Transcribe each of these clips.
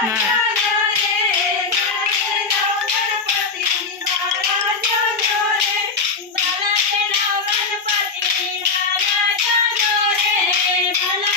Nah. Hello.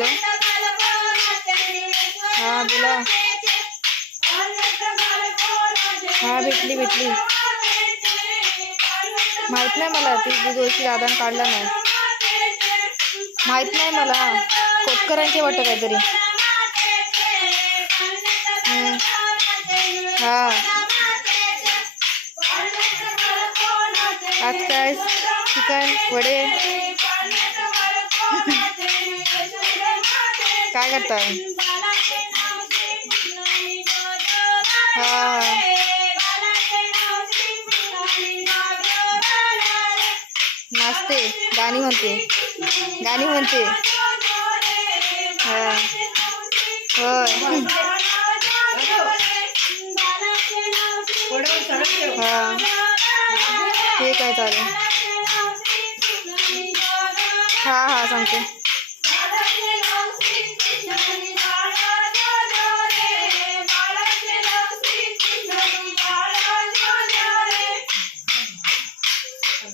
Hello हा बोला. हा भेटली भेटली. माहीत नाही मला ती दिवशी दादानं काढला नाही. माहीत नाही मला. कोटकरांचे वाटत तरी हा. आज काय चिकन वडे. क्या करता है? हाँ। नाचते गाणी म्हणते गाणी म्हणते ठीक आहे चालेल हाँ हाँ, हाँ, हाँ सांगते